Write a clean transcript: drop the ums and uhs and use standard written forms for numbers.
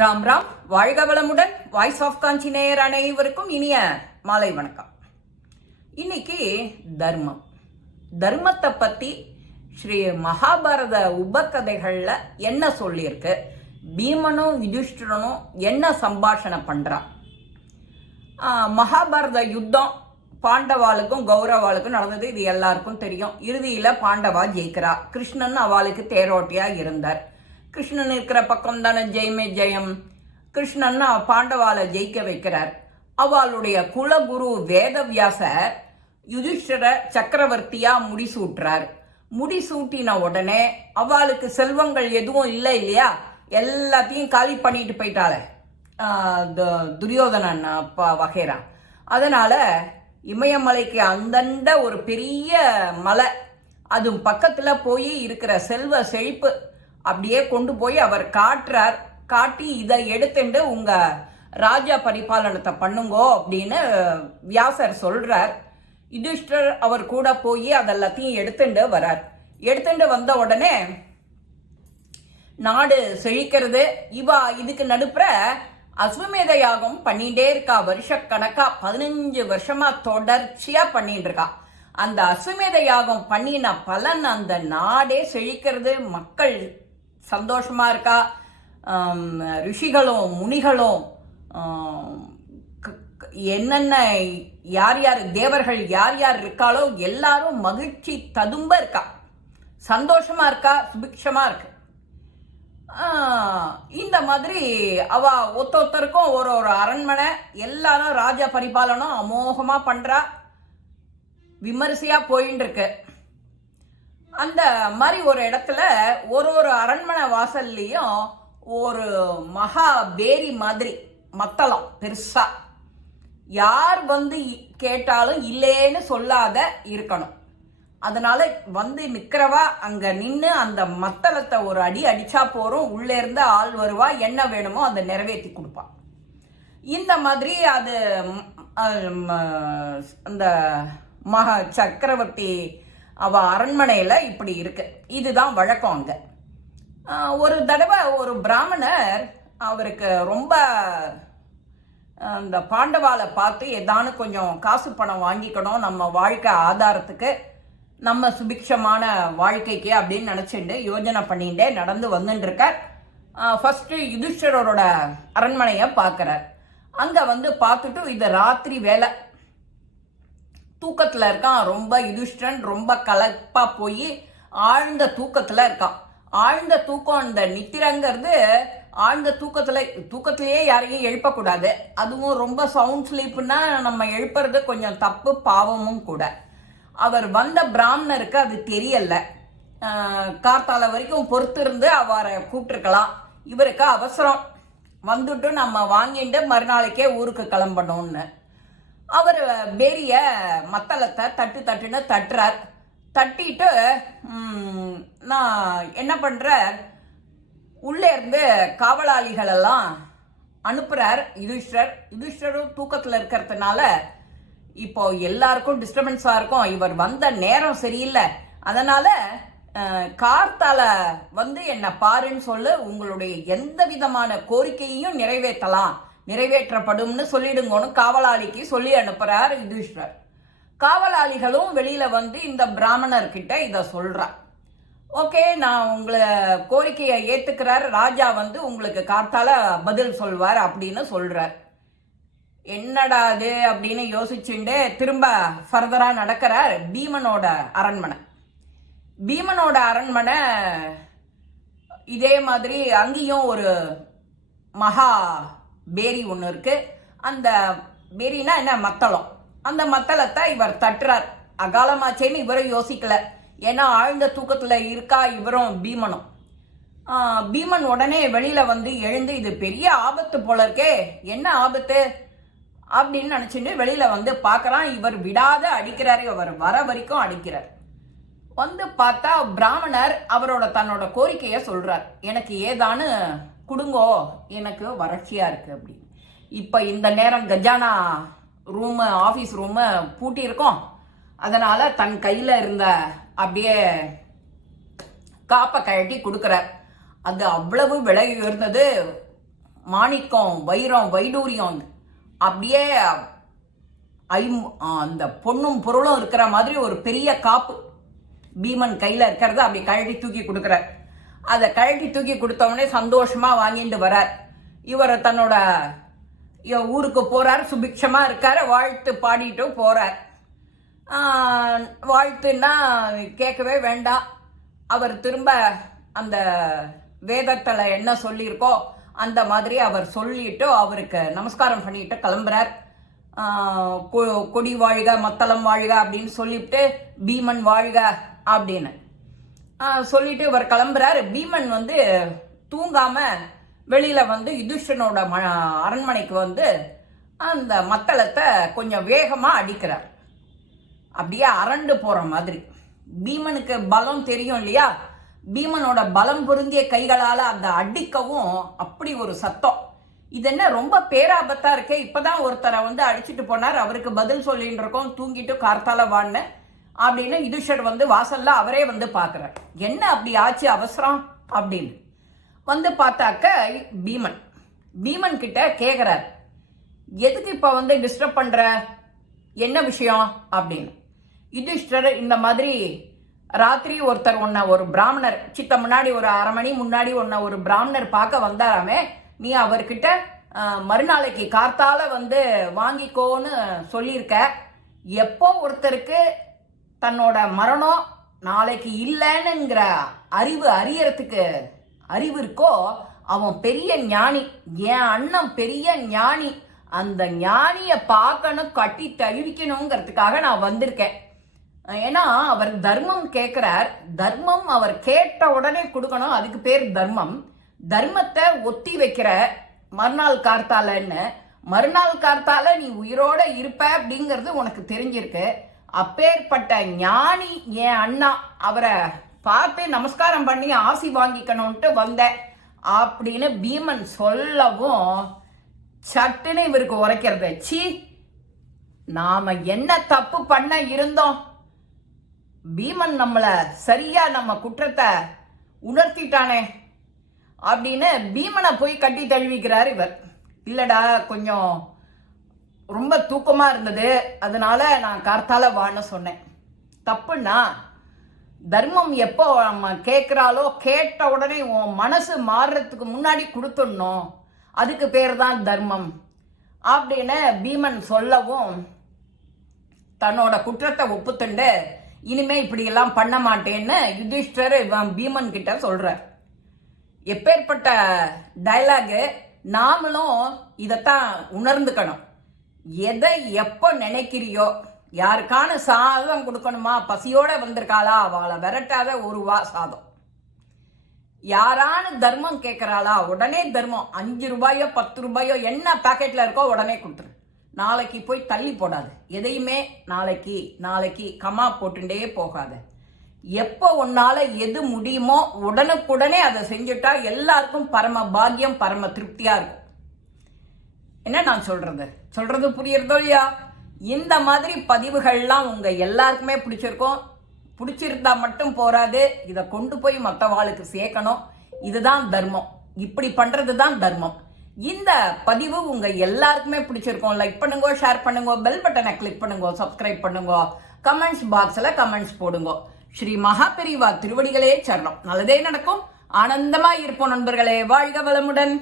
ராம் ராம். வாழ்க வளமுடன். Voice of காஞ்சி நேயர் அனைவருக்கும் இனிய மாலை வணக்கம். இன்னைக்கு தர்மத்தை பத்தி ஸ்ரீ மகாபாரத உபகதைகள்ல என்ன சொல்லியிருக்கு, பீமனும் யுதிஷ்டிரனும் என்ன சம்பாஷணை பண்றா. மகாபாரத யுத்தம் பாண்டவாளுக்கும் கௌரவாளுக்கும் நடந்தது, இது எல்லாருக்கும் தெரியும். இறுதியில பாண்டவா ஜெயிக்கிறா. கிருஷ்ணன் அவளுக்கு தேரோட்டியா இருந்தார். கிருஷ்ணன் இருக்கிற பக்கம் தானே ஜெயமே ஜெயம். கிருஷ்ணன் பாண்டவாலை ஜெயிக்க வைக்கிறார். அவளுடைய குலகுரு வேதவியாசர் யுதிஷ்டிர சக்கரவர்த்தியா முடிசூட்டுறார். முடிசூட்டின உடனே அவளுக்கு செல்வங்கள் எதுவும் இல்லை இல்லையா, எல்லாத்தையும் காலி பண்ணிட்டு போயிட்டாளே துரியோதனன் வகைரா. அதனால இமயமலைக்கு அந்தண்ட ஒரு பெரிய மலை, அது பக்கத்துல போய் இருக்கிற செல்வ செழிப்பு அப்படியே கொண்டு போய் அவர் காட்டுறார். காட்டி இதை எடுத்துட்டு உங்க ராஜா பரிபாலனத்தை பண்ணுங்கோ அப்படின்னு வியாசர் சொல்றார். யுதிஷ்டர் அவர் கூட போய் அதெல்லாத்தையும் எடுத்துட்டு வரார். எடுத்துட்டு வந்த உடனே நாடு செழிக்கிறது. இதுக்கு நடுப்புற அஸ்வமேத யாகம் பண்ணிட்டே இருக்கா. வருஷக்கணக்கா 15 வருஷமா தொடர்ச்சியா பண்ணிட்டு இருக்கா. அந்த அஸ்வமேத யாகம் பண்ணின பலன் அந்த நாடே செழிக்கிறது. மக்கள் சந்தோஷமா இருக்கா. ரிஷிகளும் முனிகளும் என்னென்ன யார் யார் தேவர்கள் யார் யார் இருக்காளோ எல்லாரும் மகிழ்ச்சி ததும்ப இருக்கா, சந்தோஷமா இருக்கா, சுபிக்ஷமா இருக்கு. இந்த மாதிரி அவ ஒருத்தருக்கும் ஒரு ஒரு அரண்மனை, எல்லாரும் ராஜ பரிபாலனம் அமோகமா பண்றா. விமரிசையா போயின்னு இருக்கு. அந்த மாதிரி ஒரு இடத்துல ஒரு ஒரு அரண்மனை வாசல்லையும் ஒரு மகா பேரி மாதிரி மத்தளம் பெருசா, யார் வந்து கேட்டாலும் இல்லேன்னு சொல்லாத இருக்கணும். அதனால வந்து நிக்கிறவா அங்க நின்று அந்த மத்தளத்தை ஒரு அடி அடிச்சா போறோம், உள்ளே இருந்து ஆள் வருவா, என்ன வேணுமோ அதை நிறைவேற்றி கொடுப்பான். இந்த மாதிரி அது அந்த மகா சக்கரவர்த்தி அவ அரண்மனையில இப்படி இருக்கு. இதுதான் வழக்கம். அங்க ஒரு தடவை ஒரு பிராமணர் அவருக்கு ரொம்ப அந்த பாண்டவாலை பார்த்து ஏதானு கொஞ்சம் காசு பணம் வாங்கிக்கணும் நம்ம வாழ்க்கை ஆதாரத்துக்கு, நம்ம சுபிக்ஷமான வாழ்க்கைக்கு அப்படின்னு நினைச்சுட்டு யோஜனை பண்ணிட்டே நடந்து வந்துட்டு இருக்கார். ஃபர்ஸ்ட் யுதிஷ்டரோட அரண்மனையை பார்க்கிறார். அங்க வந்து பார்த்துட்டு இது ராத்திரி வேலை, தூக்கத்துல இருக்கான். ரொம்ப யுதிஷ்டன் ரொம்ப கலப்பா போய் ஆழ்ந்த தூக்கத்துல இருக்கான். ஆழ்ந்த தூக்கம், அந்த நித்திரங்கிறது ஆழ்ந்த தூக்கத்திலேயே யாரையும் எழுப்பக்கூடாது. அதுவும் ரொம்ப சவுண்ட் ஸ்லீப்னா நம்ம எழுப்புறது கொஞ்சம் தப்பு, பாவமும் கூட. அவர் வந்த பிராமணருக்கு அது தெரியல. கார்த்தால வரைக்கும் பொறுத்திருந்து அவரை கூப்பிட்டுருக்கலாம். இவருக்கு அவசரம், வந்துட்டு நம்ம வாங்கிட்டு மறுநாளைக்கே ஊருக்கு கிளம்பணும்னு. அவர் பேரிய மத்தளத்தை தட்டுன்னு தட்டுறார். தட்டிட்டு நான் என்ன பண்ற, உள்ளே இருந்து காவலாளிகள் எல்லாம் அனுப்புறார் யுதிஷ்டரும் தூக்கத்துல இருக்கிறதுனால இப்போ எல்லாருக்கும் டிஸ்டர்பன்ஸா இருக்கும். இவர் வந்த நேரம் சரியில்லை, அதனால கார்த்தால வந்து என்ன பாருன்னு சொல்லு, உங்களுடைய எந்த விதமான கோரிக்கையையும் நிறைவேற்றப்படும்னு சொல்லிடுங்கன்னு காவலாளிக்கு சொல்லி அனுப்புறார் யுதிஷ்டர். காவலாளிகளும் வெளியில வந்து இந்த பிராமணர்கிட்ட இத சொல்றார். ஓகே, நான் உங்களை கோரிக்கையை ஏத்துக்கிறார், ராஜா வந்து உங்களுக்கு கார்த்தால பதில் சொல்வார் அப்படின்னு சொல்றார். என்னடா அது அப்படின்னு யோசிச்சுட்டு திரும்ப ஃபர்தரா நடக்கிறார். பீமனோட அரண்மனை இதே மாதிரி அங்கேயும் ஒரு மகா பேரி ஒன்று இருக்கு. அந்த பேரினா என்ன, மத்தளம். அந்த மத்தளத்தை இவர் தட்டுறார். அகாலமாச்சேன்னு இவரும் யோசிக்கல, ஏன்னா ஆழ்ந்த தூக்கத்துல இருக்கா இவரும் பீமனும். பீமன் உடனே வெளியில வந்து எழுந்து இது பெரிய ஆபத்து போல இருக்கே, என்ன ஆபத்து அப்படின்னு நினைச்சுட்டு வெளியில வந்து பார்க்கறான். இவர் விடாத அடிக்கிறாரு, அவர் வர வரைக்கும் அடிக்கிறார். வந்து பார்த்தா பிராமணர் தன்னோட கோரிக்கைய சொல்றார். எனக்கு ஏதானு கொடுங்கோ, எனக்கு வறட்சியா இருக்கு அப்படின்னு. இப்ப இந்த நேரம் கஜானா ரூம், ஆபீஸ் ரூம் பூட்டி இருக்கோம். அதனால தன் கையில இருந்த அப்படியே காப்பை கழட்டி கொடுக்கிறார். அது அவ்வளவு விலை உயர்ந்தது, மாணிக்கம் வைரம் வைடூரியம் அப்படியே அந்த பொண்ணும் பொருளும் இருக்கிற மாதிரி ஒரு பெரிய காப்பு பீமன் கையில் இருக்கிறத அப்படி கழட்டி தூக்கி கொடுக்குறார். அதை கழட்டி தூக்கி கொடுத்தவொடனே சந்தோஷமாக வாங்கிட்டு வரார். இவர் தன்னோட ஊருக்கு போகிறார், சுபிக்ஷமாக இருக்கார், வாழ்த்து பாடிட்டு போகிறார். வாழ்த்துன்னா கேட்கவே வேண்டாம். அவர் திரும்ப அந்த வேதத்தில் என்ன சொல்லியிருக்கோ அந்த மாதிரி அவர் சொல்லிட்டு அவருக்கு நமஸ்காரம் பண்ணிட்டு கிளம்புறார். கொடி வாழ்க மத்தளம் வாழ்க அப்படின்னு சொல்லிவிட்டு பீமன் வாழ்க அப்படின்னு சொல்லிட்டு இவர் கிளம்புறாரு. பீமன் வந்து தூங்காம வெளியில வந்து யுதிஷ்டனோட அரண்மனைக்கு வந்து அந்த மத்தளத்தை கொஞ்சம் வேகமா அடிக்கிறார். அப்படியே அரண்டு போற மாதிரி. பீமனுக்கு பலம் தெரியும் இல்லையா? பீமனோட பலம் பொருந்திய கைகளால அந்த அடிக்கவும் அப்படி ஒரு சத்தம். இது என்ன ரொம்ப பேராபத்தா இருக்கே, இப்பதான் ஒருத்தரை வந்து அடிச்சுட்டு போனார், அவருக்கு பதில் சொல்லிட்டு இருக்கோம், தூங்கிட்டு கார்த்தால வான்னு அப்படின்னு யுதிஷ்டர் வந்து வாசல்ல அவரே வந்து பாக்குறார். என்ன அப்படி ஆச்சு அவசரம் அப்படின்னு வந்து பார்த்தாக்க பீமன் கிட்ட கேக்குறார், எதுக்கு இப்ப வந்து டிஸ்டர்ப் பண்ற, என்ன விஷயம் அப்படின்னு. யுதிஷ்டர் இந்த மாதிரி ராத்திரி ஒருத்தர் ஒரு பிராமணர் சித்த முன்னாடி ஒரு அரை மணி முன்னாடி ஒரு பிராமணர் பார்க்க வந்தாராமே, நீ அவர்கிட்ட மறுநாளைக்கு கார்த்தால வந்து வாங்கிக்கோன்னு சொல்லியிருக்க. எப்போ ஒருத்தருக்கு தன்னோட மரணம் நாளைக்கு இல்லைன்னுங்கிற அறியறதுக்கு அறிவு இருக்கோ அவன் பெரிய ஞானி. என் அண்ணன் பெரிய ஞானி, அந்த ஞானிய பார்க்கணும், கட்டி தழுவிக்கணுங்கிறதுக்காக நான் வந்திருக்கேன். ஏன்னா அவர் தர்மம் கேட்கிறார். தர்மம் அவர் கேட்ட உடனே கொடுக்கணும், அதுக்கு பேர் தர்மம். தர்மத்தை ஒத்தி வைக்கிற மறுநாள் கார்த்தாலன்னு. மறுநாள் கார்த்தால நீ உயிரோட இருப்ப அப்படிங்கிறது உனக்கு தெரிஞ்சிருக்கு. அப்பேற்பட்ட ஞானி என் அண்ணா, அவரை பார்த்து நமஸ்காரம் பண்ணி ஆசி வாங்கிக்கணும்ட்டு வந்தேன் அப்படின்னு பீமன் சொல்லவும் சட்டுன்னு இவருக்கு உரைக்கிறது. சி, நாம என்ன தப்பு பண்ண இருந்தோம், பீமன் நம்மள சரியா நம்ம குற்றத்தை உணர்த்திட்டானே அப்படின்னு பீமனை போய் கட்டி தழுவிக்கிறார் இவர். இல்லடா, கொஞ்சம் ரொம்ப தூக்கமா இருந்தது, அதனால நான் கார்த்தால வான்னு சொன்னேன். தப்புன்னா தர்மம் எப்போ நம்ம கேட்கிறாலோ கேட்ட உடனே உன் மனசு மாறுறதுக்கு முன்னாடி கொடுத்துடணும், அதுக்கு பேர் தான் தர்மம் அப்படின்னு பீமன் சொல்லவும் தன்னோட குற்றத்தை ஒப்புத்துண்டு இனிமே இப்படி எல்லாம் பண்ண மாட்டேன்னு யுதிஷ்டர் பீமன் கிட்ட சொல்றார். எப்பேற்பட்ட டயலாகு! நாமளும் இதைத்தான் உணர்ந்துக்கணும். எதை எப்போ நினைக்கிறியோ, யாருக்கான சாதம் கொடுக்கணுமா, பசியோட வந்திருக்காளா அவளை விரட்டாத ஒரு வா சாதம். யாரான தர்மம் கேட்கறாளா உடனே தர்மம். 5 ரூபாயோ 10 ரூபாயோ என்ன பாக்கெட்ல இருக்கோ உடனே கொடுத்துரு. நாளைக்கு போய் தள்ளி போடாது, எதையுமே நாளைக்கு நாளைக்கு கமா போட்டுட்டே போகாது. எப்போ உன்னால எது முடியுமோ உடனுக்குடனே அதை செஞ்சுட்டா எல்லாருக்கும் பரம பாக்கியம், பரம திருப்தியா இருக்கும். என்ன நான் சொல்றது புரியுறதோ இல்லையா? இந்த மாதிரி பதிவுகள்லாம் உங்க எல்லாருக்குமே பிடிச்சிருக்கும். பிடிச்சிருந்தா மட்டும் போராது, இதை கொண்டு போய் மற்றவாளுக்கு சேர்க்கணும். இதுதான் தர்மம், இப்படி பண்றது தான் தர்மம். இந்த பதிவு உங்க எல்லாருக்குமே பிடிச்சிருக்கும். லைக் பண்ணுங்க, ஷேர் பண்ணுங்க, பெல் பட்டனை கிளிக் பண்ணுங்க, சப்ஸ்கிரைப் பண்ணுங்க, கமெண்ட்ஸ் பாக்ஸ்ல கமெண்ட்ஸ் போடுங்க. ஸ்ரீ மகாபெரிவா திருவடிகளே சரணம். நல்லதே நடக்கும். ஆனந்தமா இருப்போம் நண்பர்களே. வாழ்க வளமுடன்.